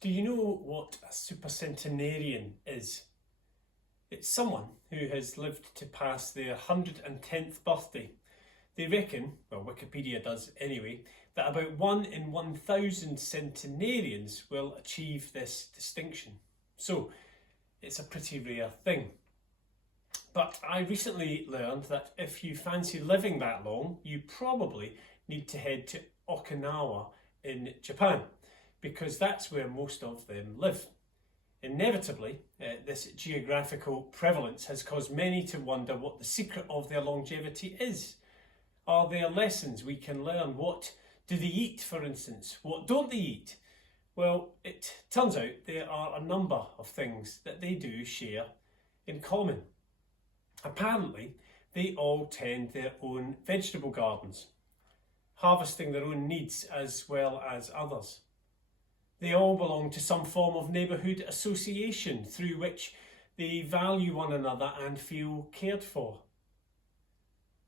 Do you know what a supercentenarian is? It's someone who has lived to pass their 110th birthday. They reckon, well, Wikipedia does anyway, that about 1 in 1,000 centenarians will achieve this distinction. So it's a pretty rare thing. But I recently learned that if you fancy living that long, you probably need to head to Okinawa in Japan, because that's where most of them live. Inevitably, this geographical prevalence has caused many to wonder what the secret of their longevity is. Are there lessons we can learn? What do they eat, for instance? What don't they eat? Well, it turns out there are a number of things that they do share in common. Apparently, they all tend their own vegetable gardens, harvesting their own needs as well as others. They all belong to some form of neighbourhood association through which they value one another and feel cared for.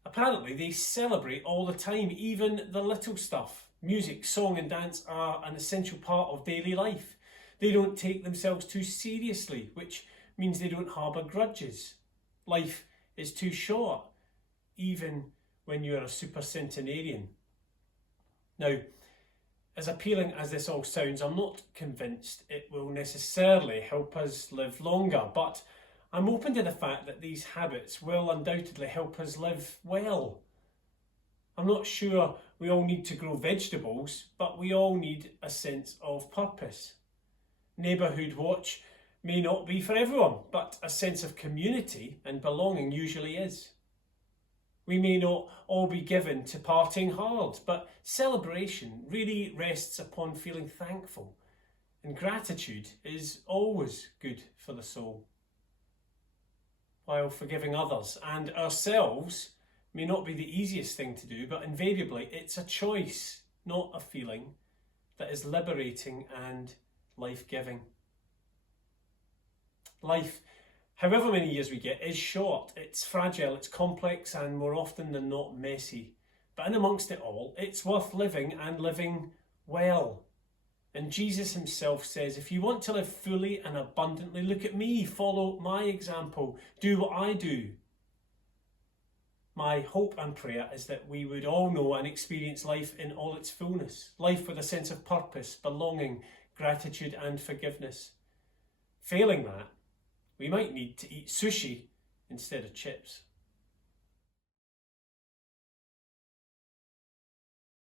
Apparently, they celebrate all the time, even the little stuff. Music, song and dance are an essential part of daily life. They don't take themselves too seriously, which means they don't harbour grudges. Life is too short, even when you're a supercentenarian. Now, as appealing as this all sounds, I'm not convinced it will necessarily help us live longer, but I'm open to the fact that these habits will undoubtedly help us live well. I'm not sure we all need to grow vegetables, but we all need a sense of purpose. Neighbourhood watch may not be for everyone, but a sense of community and belonging usually is. We may not all be given to partying hard, but celebration really rests upon feeling thankful, and gratitude is always good for the soul. While forgiving others and ourselves may not be the easiest thing to do, but invariably it's a choice, not a feeling, that is liberating and life-giving. Life, however many years we get, is short. It's fragile, it's complex, and more often than not messy. But in amongst it all, it's worth living and living well. And Jesus himself says, if you want to live fully and abundantly, look at me, follow my example, do what I do. My hope and prayer is that we would all know and experience life in all its fullness. Life with a sense of purpose, belonging, gratitude and forgiveness. Failing that, we might need to eat sushi instead of chips.